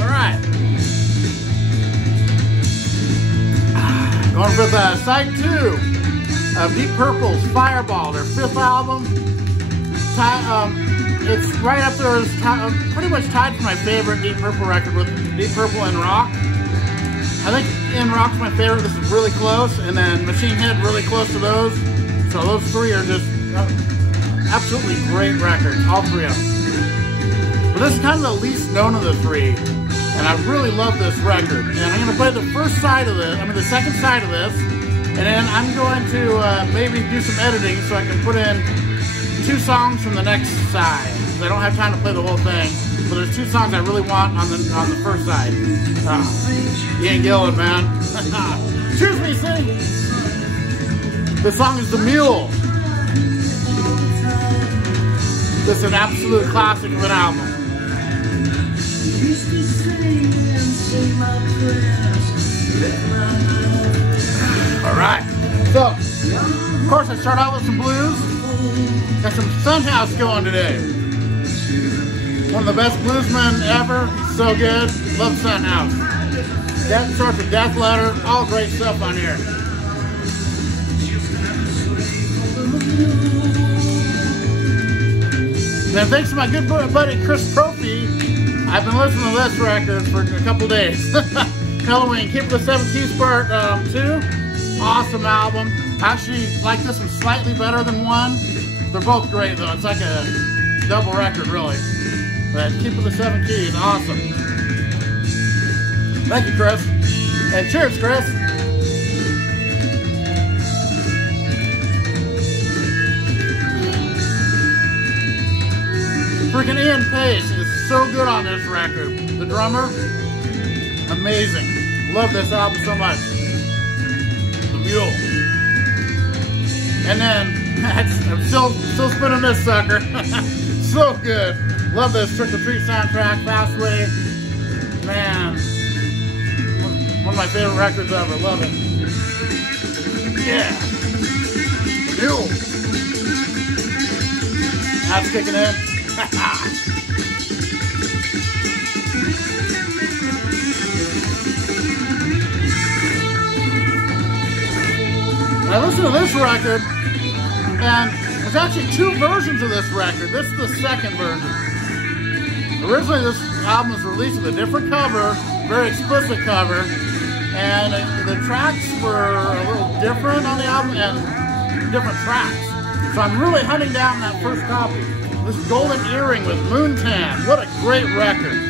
Alright. Going with side 2 of Deep Purple's Fireball, their 5th album. It's right up there, as pretty much tied for my favorite Deep Purple record with Deep Purple and Rock. I think In Rock's my favorite. This is really close, and then Machine Head really close to those. So those 3 are just absolutely great records, all 3 of them. But this is kind of the least known of the 3, and I really love this record. And I'm going to play the first side of this, the second side of this, and then I'm going to maybe do some editing so I can put in 2 songs from the next side. I don't have time to play the whole thing, but there's 2 songs I really want on the first side. Ian Gillan, man. Choose me, sing. The song is The Mule. This is an absolute classic of an album. Alright, so, of course I start out with some blues. Got some Funhouse going today. One of the best bluesmen ever. He's so good. Love Funhouse. That starts with Death Letter. All great stuff on here. Then thanks to my good buddy Chris Prophy, I've been listening to this record for a couple days. Halloween, Keep the 7 Keys Part 2. Awesome album. I actually like this one slightly better than 1. They're both great though. It's like a double record really. But Keep the 7 Keys, awesome. Thank you, Chris. And cheers, Chris. Freaking Ian Pace is so good on this record. The drummer, amazing. Love this album so much. The Mule. And then, I'm still spinning this sucker. So good. Love this Trick or Treat soundtrack, Fastway. Man, one of my favorite records ever. Love it. Yeah. The Mule. That's kicking in. I listened to this record, and there's actually 2 versions of this record. This is the second version. Originally, this album was released with a different cover, very explicit cover, and the tracks were a little different on the album and different tracks. So I'm really hunting down that first copy. This Golden Earring with Moontan. What a great record.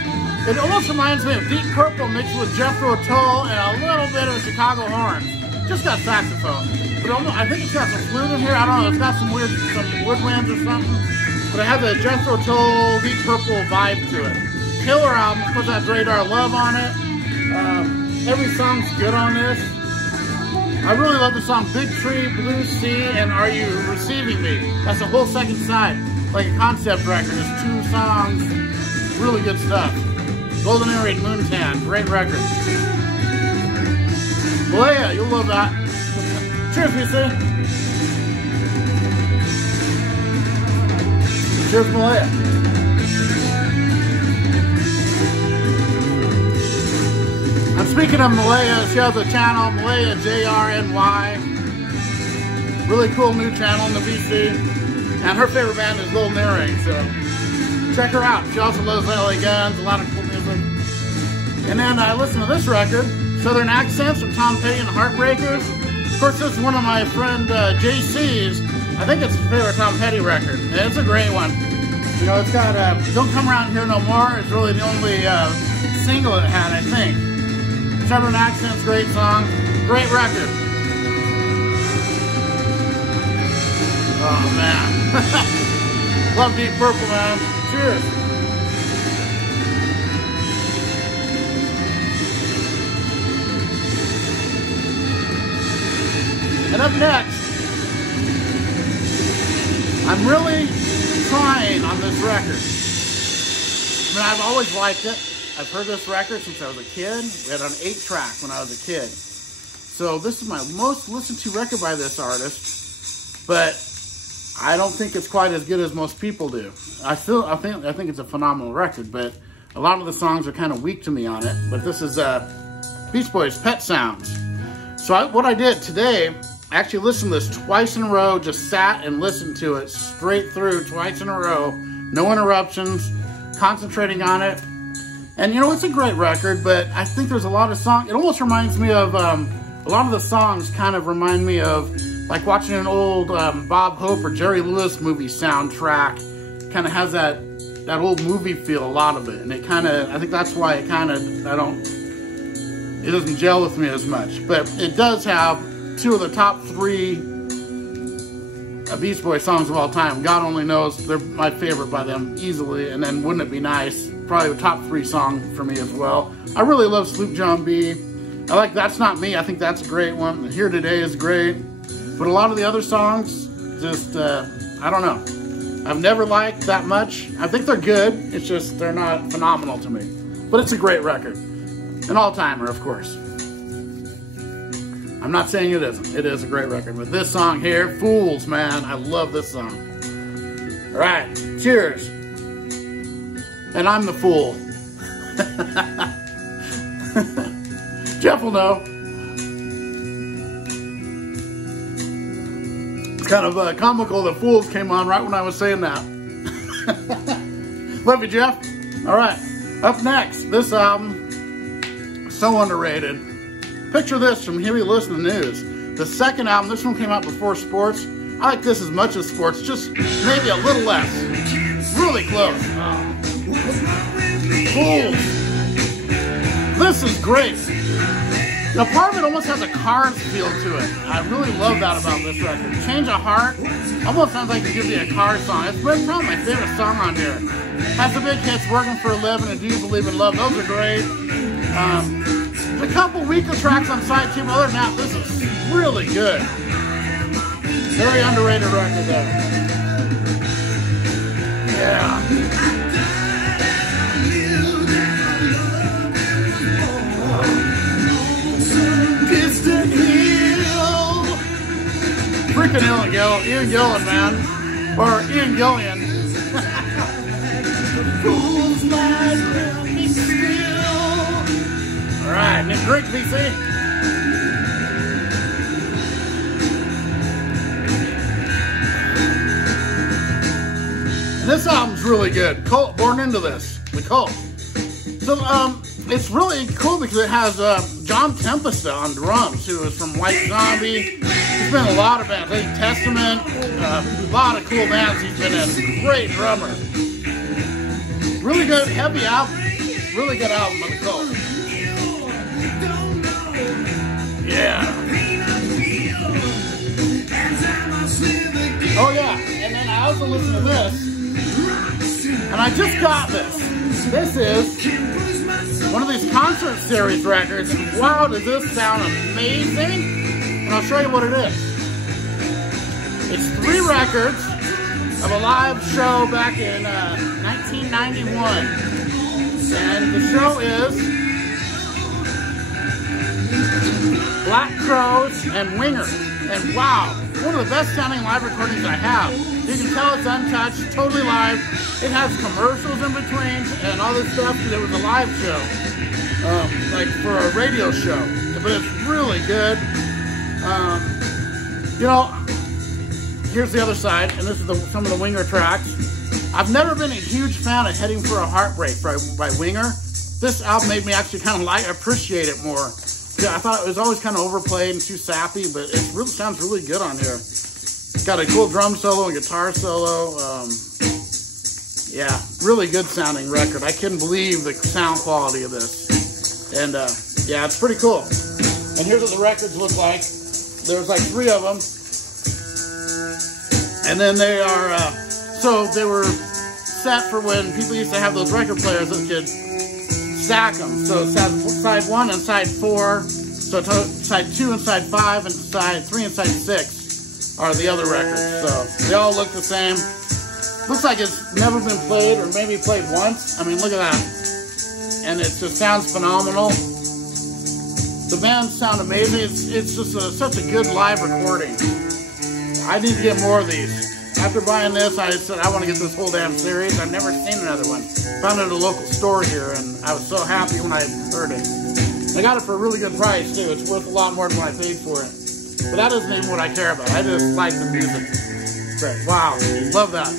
It almost reminds me of Deep Purple mixed with Jethro Tull and a little bit of Chicago horns. Just got saxophone. But almost, I think it's got some flute in here. I don't know. It's got some woodwinds or something. But it has a Jethro Tull, Deep Purple vibe to it. Killer album. Of course, it has Radar Love on it. Every song's good on this. I really love the song Big Tree, Blue Sea, and Are You Receiving Me? That's the whole second side. Like a concept record. There's 2 songs. Really good stuff. Golden Earring, Moontan. Great record. Malaya, you'll love that. Cheers, PC. Cheers, Malaya. And speaking of Malaya, she has a channel, Malaya JRNY. Really cool new channel in the VC. And her favorite band is Golden Earring, so check her out. She also loves LA Guns, a lot of cool music. And then I listened to this record, Southern Accents from Tom Petty and the Heartbreakers. Of course, this is one of my friend JC's. I think it's his favorite Tom Petty record, and it's a great one. You know, it's got Don't Come Around Here No More. It's really the only single it had, I think. Southern Accents, great song, great record. Oh, man. Love Deep Purple, man. Cheers. And up next, I'm really trying on this record. I mean, I've always liked it. I've heard this record since I was a kid. We had it on 8-track when I was a kid. So this is my most listened to record by this artist. But I don't think it's quite as good as most people do. I think it's a phenomenal record, but A lot of the songs are kind of weak to me on it, but this is Beach Boys' Pet Sounds. So what I did today, I actually listened to this twice in a row, just sat and listened to it straight through twice in a row, no interruptions, concentrating on it. And you know, it's a great record, but I think there's a lot of songs, it almost reminds me of, a lot of the songs kind of remind me of like watching an old Bob Hope or Jerry Lewis movie soundtrack. Kind of has that old movie feel, a lot of it. And it kind of, I think that's why it kind of, it doesn't gel with me as much. But it does have two of the top 3 Beach Boys songs of all time. God Only Knows, they're my favorite by them easily. And then Wouldn't It Be Nice, probably the top 3 song for me as well. I really love Sloop John B. I like That's Not Me, I think that's a great one. Here Today is great. But a lot of the other songs, just, I don't know. I've never liked that much. I think they're good, it's just they're not phenomenal to me. But it's a great record. An all-timer, of course. I'm not saying it isn't. It is a great record. But this song here, Fools, man, I love this song. All right, cheers. And I'm the fool. Jeff will know. It's kind of comical that Fools came on right when I was saying that. Love you, Jeff. All right, up next, this album, so underrated. Picture this from Here We Listen to News. The second album, this one came out before Sports. I like this as much as Sports, just maybe a little less. Really close. Fools. This is great. The part of it almost has a Cars feel to it. I really love that about this record. Change of Heart almost sounds like it could be a Cars song. It's probably my favorite song on here. Has the big hits, Working for a Living and Do You Believe in Love. Those are great. A couple weaker tracks on side 2, but other than that, this is really good. Very underrated record there. Yeah. Distant hill. Freaking Ian Gillan, man. Or Ian Gillian. Fools lie around me still. Alright, Nick Drake, BC. And this album's really good. Cult, Born Into This, the Cult. So, it's really cool because it has John Tempesta on drums, who is from White Zombie. He's been in a lot of bands, like Testament, a lot of cool bands he's been in. Great drummer. Really good, heavy album. Really good album of the Cult. Yeah. Oh yeah, and then I also listened to this, and I just got this. This is one of these concert series records. Wow, does this sound amazing? And I'll show you what it is. It's 3 records of a live show back in 1991. And the show is Black Crowes and Winger. And wow, one of the best sounding live recordings I have. You can tell it's untouched, totally live. It has commercials in between and all this stuff because it was a live show. Like for a radio show. But it's really good. You know, here's the other side, and this is some of the Winger tracks. I've never been a huge fan of Heading for a Heartbreak by Winger. This album made me actually kind of appreciate it more. Yeah, I thought it was always kind of overplayed and too sappy, but it really sounds really good on here. It's got a cool drum solo and guitar solo. Yeah, really good sounding record. I couldn't believe the sound quality of this. And yeah, it's pretty cool. And here's what the records look like. There's like 3 of them. And then they are, so they were set for when people used to have those record players that could stack them. So side 1 and side 4, so side 2 and side 5, and side 3 and side 6 are the other records. So they all look the same. Looks like it's never been played, or maybe played once. I mean, look at that. And it just sounds phenomenal. The bands sound amazing. It's just such a good live recording. I need to get more of these. After buying this, I said I want to get this whole damn series. I've never seen another one. Found it at a local store here, and I was so happy when I heard it. I got it for a really good price too. It's worth a lot more than what I paid for it. But that isn't even what I care about. I just like the music. But wow, love that.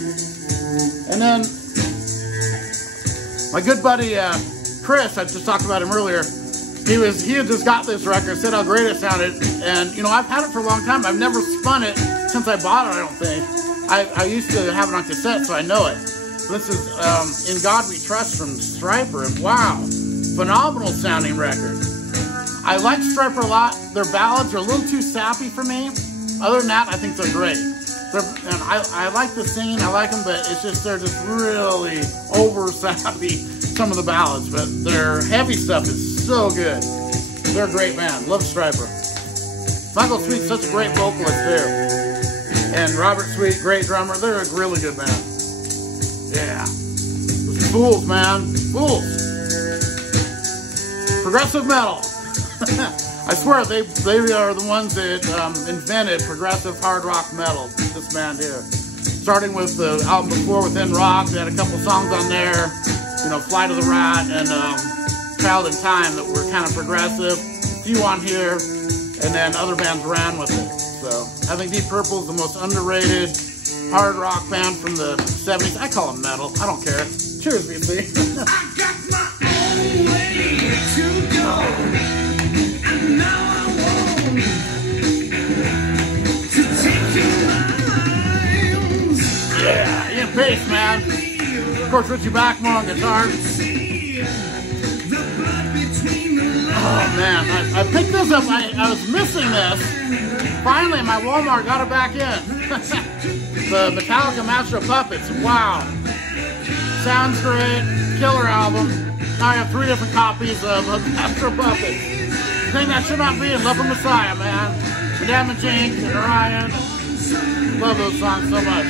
And then my good buddy Chris, I just talked about him earlier. He had just got this record, said how great it sounded, and you know, I've had it for a long time. I've never spun it since I bought it, I don't think. I used to have it on cassette, so I know it. This is In God We Trust from Stryper, and wow, phenomenal sounding record. I like Stryper a lot. Their ballads are a little too sappy for me. Other than that, I think they're great. And I like the singing, I like them, but it's just, they're just really over sappy, some of the ballads, but their heavy stuff is so good. They're a great band. Love Stryper. Michael Sweet's such a great vocalist too. And Robert Sweet, great drummer. They're a really good band. Yeah. Those Fools, man. Fools. Progressive metal. I swear, they are the ones that invented progressive hard rock metal, this band here. Starting with the album before, Within Rock, they had a couple songs on there, you know, Fly to the Rat and Child in Time that were kind of progressive. A few on here, and then other bands ran with it. So I think Deep Purple is the most underrated hard rock band from the 70s. I call them metal. I don't care. Cheers, BC. I got my own way to go, and now I want to take your lives. Yeah, Ian Pace, man. Of course, Richie Blackmore on guitar. Oh man, I picked this up. I was missing this. Finally, my Walmart got it back in. The Metallica Master of Puppets. Wow. Sounds great. Killer album. Now I have 3 different copies of Master of Puppets. The thing that should not be in Love of Messiah, man. Madame and Jane and Orion. Love those songs so much.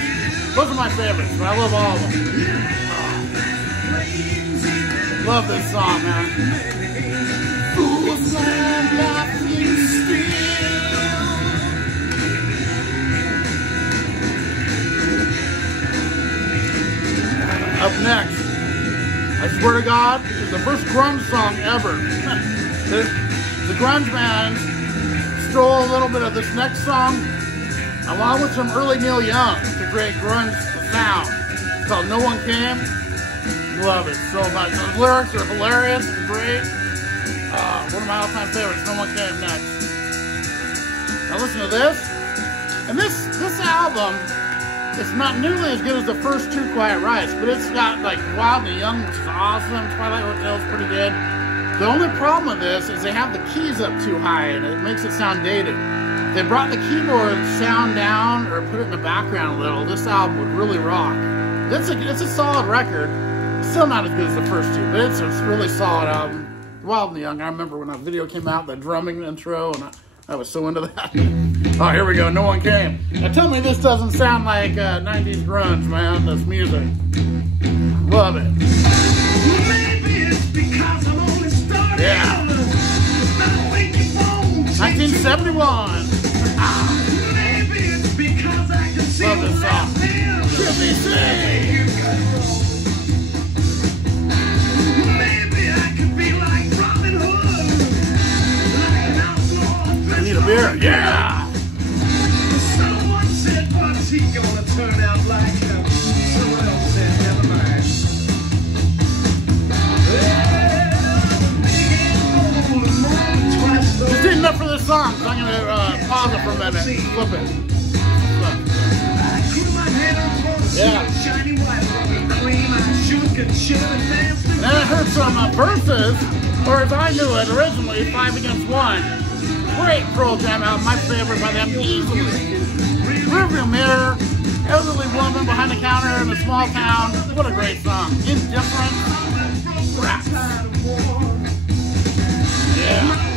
Those are my favorites, but I love all of them. Oh. Love this song, man. Fools land laughing still. Up next, I swear to God, is the first grunge song ever. The grunge band stole a little bit of this next song, along with some early Neil Young, to create grunge sound. It's called No One Came. Love it so much. The lyrics are hilarious and great. One of my all-time favorites, No One Came next. Now listen to this. And this album, it's not nearly as good as the first 2 Quiet Riot, but it's got like Wild and Young, which is awesome. Twilight Hotel's pretty good. The only problem with this is they have the keys up too high and it makes it sound dated. If they brought the keyboard sound down or put it in the background a little, this album would really rock. It's a solid record. It's still not as good as the first 2, but it's a really solid album. Wild and Young, I remember when that video came out, the drumming intro, and I was so into that. Oh, here we go, No One Came. Now tell me this doesn't sound like 90s grunge, man, this music. Love it. Maybe it's because I'm only starting. Yeah. 1971. Maybe it's because I can see Love this song. Tipsy. Maybe I could be like Robin Hood, like an outlaw. I need a beer. Yeah. Someone said, what's he gonna turn out like? Someone else said, never mind. It's enough for this song, so I'm going to pause it for a minute. Flip it. Yeah. And then I heard some verses, or as I knew it originally, 5 Against 1. Great Pearl Jam album, my favorite by them easily. Rearview Mirror, elderly woman behind the counter in a small town. What a great song. Indifferent. Rap. Yeah.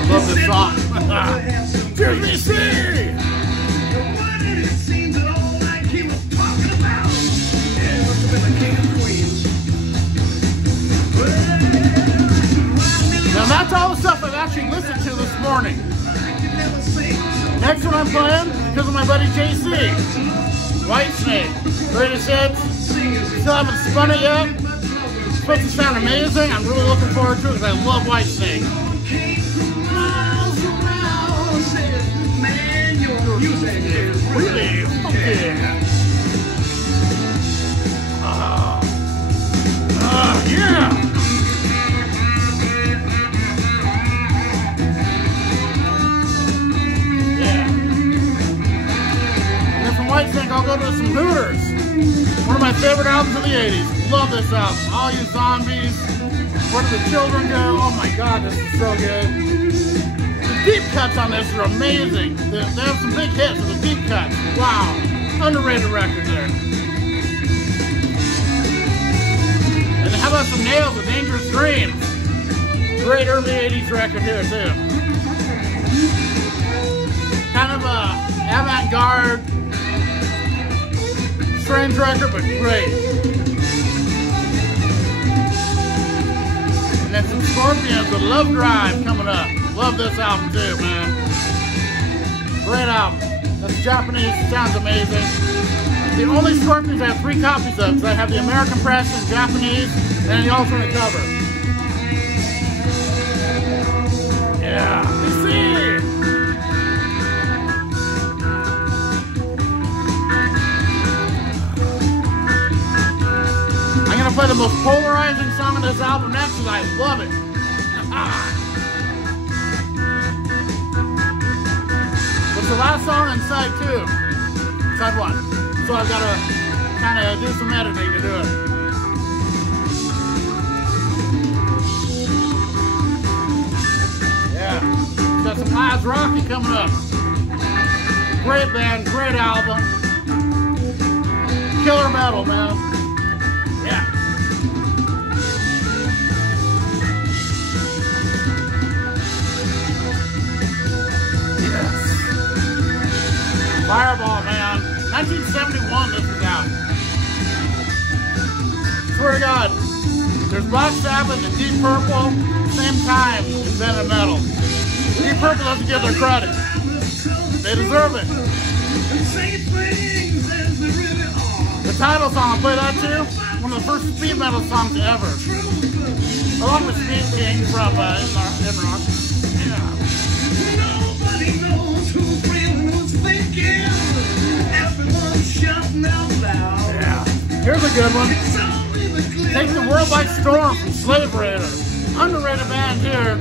I love this song. Tipsy! That's all the stuff I've actually listened to this morning. Next one I'm playing, because of my buddy JC, Whitesnake. Greatest hits. Still haven't spun it yet. It's supposed to sound amazing. I'm really looking forward to it because I love Whitesnake. Really funky. Yeah. Whitesnake, I'll go to some Hooters. One of my favorite albums of the 80s. Love this album. All You Zombies. Where Do the Children Go? Oh my God, this is so good. The deep cuts on this are amazing. They have some big hits with the deep cuts. Wow. Underrated record there. And how about some Nails with Dangerous Dreams? Great early 80s record here too. Kind of a avant-garde, strange record, but great. And then some Scorpions with Love Drive coming up. Love this album too, man. Great album. That's Japanese, sounds amazing. The only Scorpions I have 3 copies of, because I have the American press in Japanese and the alternate cover. Yeah, DC! I'm gonna play the most polarizing song on this album next because I love it. It's the last song on side 2. Side 1. So I've got to kind of do some editing to do it. Yeah. Got some Lies Rocky coming up. Great band, great album. Killer metal, man. Yeah. Yes. Fireball, man. 1971 this was out. Swear to God, there's Black Sabbath and Deep Purple, same time invented metal. Deep Purple doesn't give their credit. They deserve it. The title song, I'll play that too. One of the first speed metal songs ever. Along with Speed King from Inrock. Yeah. Nobody knows who's real and who's thinking. Everyone's shouting out loud. Yeah. Here's a good one. Takes the world by storm from Slave Raiders. Underrated band here.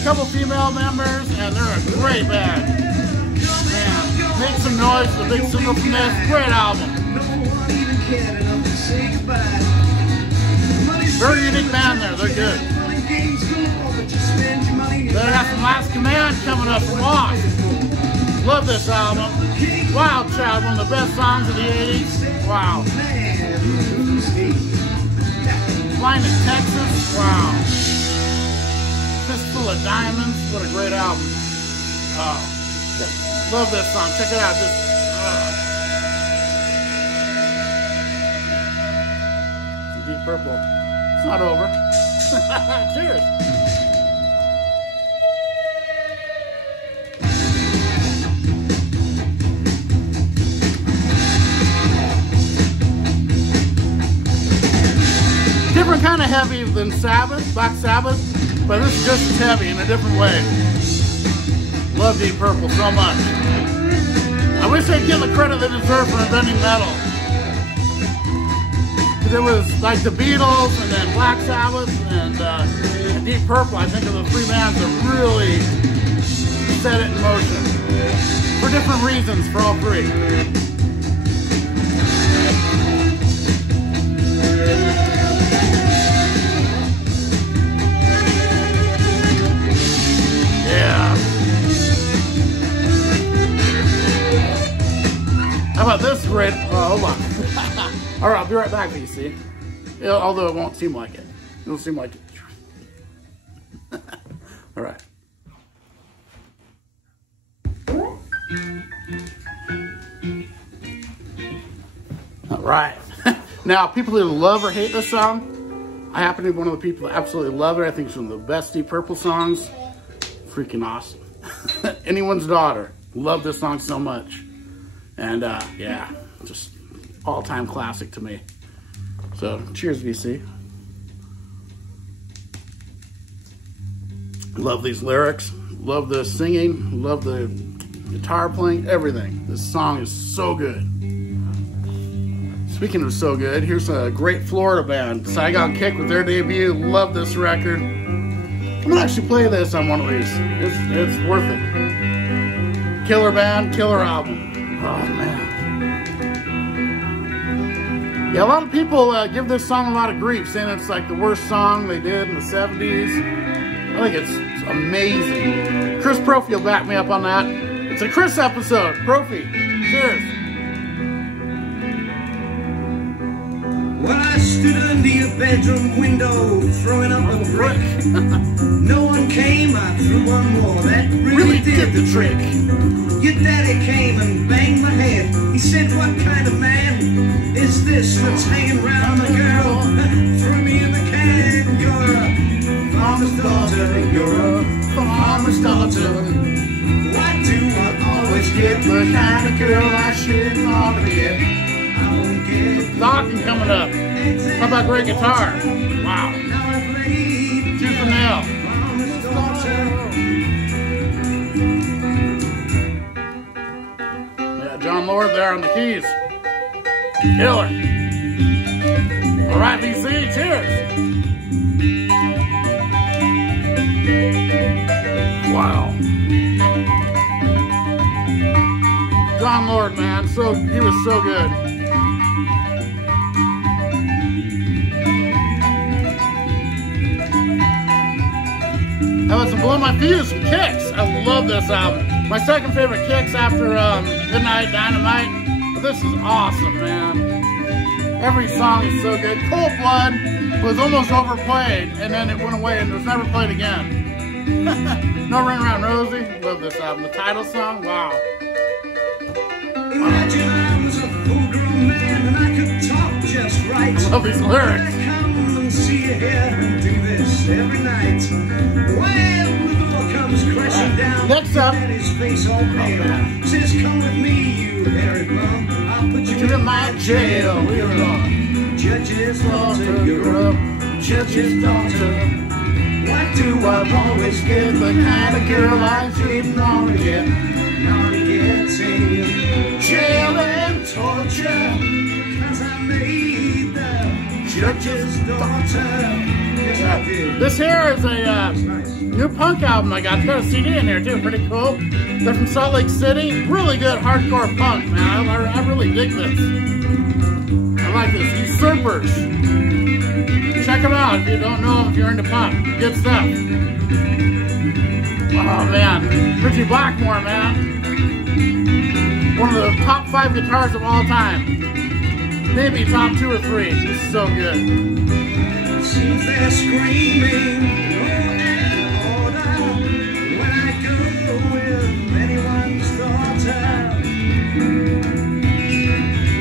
A couple female members, and they're a great band. Man, make some noise. The big single from this. Great album. Very unique band there. They're good. Then I got some Last Command coming up from Lost. Love this album. Wild Child, one of the best songs of the 80s. Wow. Flying to Texas. Wow. Fistful of Diamonds. What a great album. Oh. Love this song. Check it out. Deep Purple. It's not over. Cheers. Different kind of heavy than Sabbath, Black Sabbath, but this is just as heavy in a different way. Love Deep Purple so much. I wish they'd give the credit they deserve for inventing metal. There was like the Beatles and then Black Sabbath and Deep Purple. I think are the 3 bands that really set it in motion. For different reasons for all 3. Yeah. How about this great? Hold on. All right, I'll be right back, BC. Yeah, although it won't seem like it. It'll seem like it. All right. All right. Now, people who love or hate this song, I happen to be one of the people that absolutely love it. I think it's one of the best Deep Purple songs. Freaking awesome. Anyone's Daughter. Love this song so much. And yeah, just all-time classic to me. So cheers, VC. Love these lyrics. Love the singing. Love the guitar playing. Everything. This song is so good. Speaking of so good, here's a great Florida band, Saigon Kick, with their debut. Love this record. I'm gonna actually play this on one of these. It's worth it. Killer band, killer album. Oh man. Yeah, a lot of people give this song a lot of grief, saying it's like the worst song they did in the 70s. I think it's amazing. Chris Profi will back me up on that. It's a Chris episode. Profi, cheers. Well, I stood under your bedroom window, throwing up a brick. No one came, I threw one more, that really did the trick. Your daddy came and banged my head. He said, what kind of man is this that's hanging around the girl? Threw me in the can. You're a farmer's daughter, you're a farmer's daughter. Why do I always get the kind of girl I shouldn't ought to get? Stocking coming up. How about great guitar? Wow. Tooth and nail. Yeah, John Lord there on the keys. Killer. All right, VC, cheers. Wow. John Lord, man, he was so good. How about some Blow My Fuse from Kicks? I love this album. My second favorite Kicks after Midnight Dynamite. But this is awesome, man. Every song is so good. Cold Blood was almost overplayed, and then it went away and was never played again. No Ring Around Rosie. Love this album. The title song, wow. Imagine I was a full-grown man and I could talk just right. I love these lyrics. I come and see you here and do this every night. Well, the door comes crashing down. Next up, Daddy's face all pale. Says, come with me, you hairy bum. I'll put you in my jail. We're on Judge's daughter. You're a Judge's daughter. Why do I always get the kind of girl I didn't want to get? Now I'm getting jail and torture, 'cause I made the Judge's daughter. Yes, I did. This here is a new punk album I got. It's got a CD in here too, pretty cool. They're from Salt Lake City. Really good hardcore punk, man. I really dig this. I like this. Usurpers. Check them out if you don't know them, if you're into punk. Good stuff. Oh man, Richie Blackmore, man. One of the top 5 guitars of all time. Maybe top 2 or 3. He's so good. Seems they're screaming and order when I go with anyone's daughter.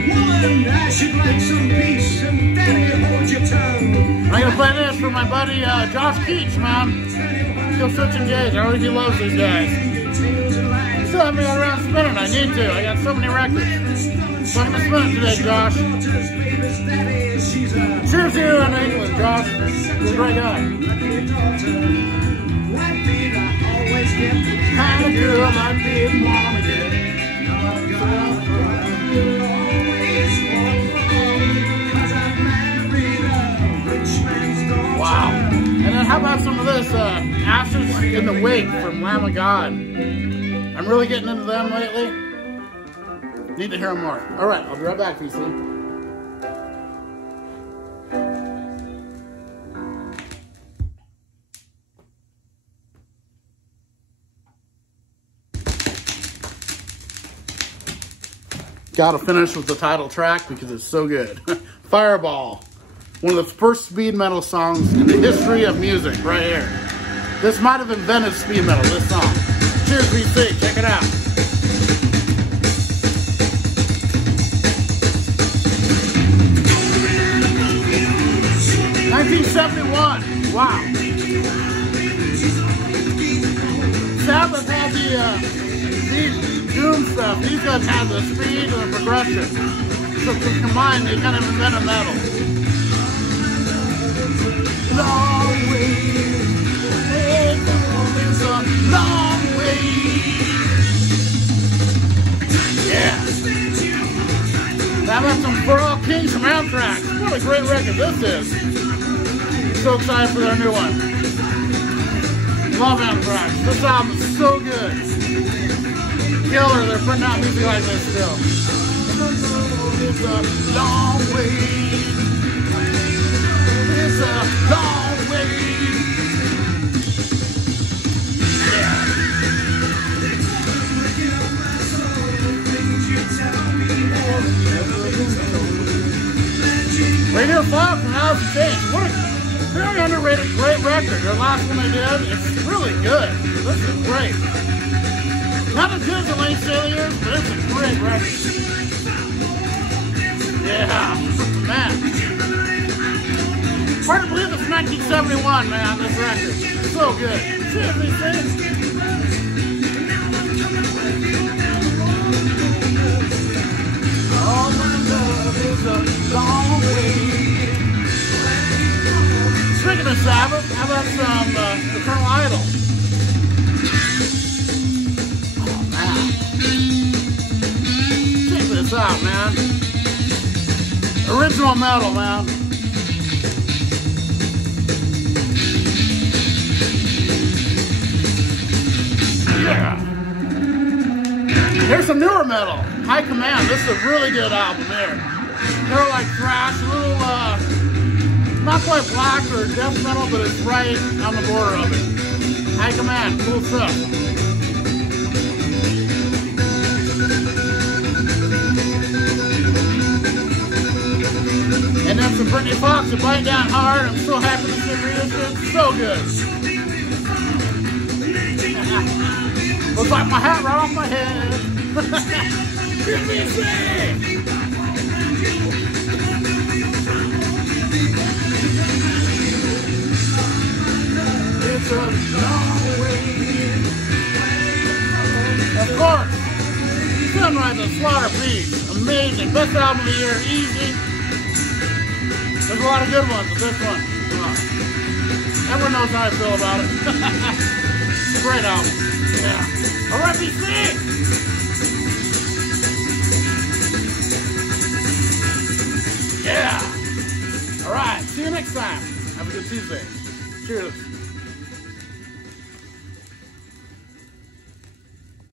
Woman, I should like some peace and daddy hold your tongue. I'm gonna play this for my buddy Josh Keach, man. Still switching days. I already loves these guys. Still haven't got around spinning. I need to. I got so many records. So I'm gonna spin it today, Josh. Cheers to you in England, Josh. You're a great guy. Kind of girl I didn't want to get. Wow. And then how about some of this Ashes in the Wake from Lamb of God? I'm really getting into them lately. Need to hear them more. All right, I'll be right back, VC. Gotta finish with the title track because it's so good. Fireball. One of the first speed metal songs in the history of music, right here. This might have invented speed metal, this song. Cheers, VC, check it out. 1970 Wow. Sabbath had the doom stuff. These guys had the speed and the progression. So combined, they kind of invented metal. Long way. It's a long way. Yeah. How about some For All Kings from Amtrak? What a great record this is. So excited for their new one. Love Amtrak. This album is so good. Killer, they're putting out music like this still. It's a long way. It's a long way. Yeah. Radio 5 from Alice in Chains. What a very underrated, great record. Their last one they did, it's really good. This is great. Not as good as the late Sailors, but it's a great record. Yeah, man. Hard to believe it's 1971, man, this record. So good. Seriously, all my love is a long way. Speaking of Sabbath, how about some Eternal Idol? Oh, man. Check this out, man. Original metal, man. Yeah. Here's some newer metal. High Command. This is a really good album here. They're like thrash, a little, not quite black or death metal, but it's right on the border of it. High Command. Cool stuff. And then some Britney Fox to Bite Down Hard. I'm so happy to see this. So good. Looks like my hat right off my head. Give me a sing! It's a long way. Of course, Sunrise and Slaughter Beast. Amazing. Best album of the year. Easy. There's a lot of good ones, but this one, everyone knows how I feel about it. It's a great album. Yeah. All right, BC! Yeah. All right. See you next time. Have a good Tuesday. Cheers.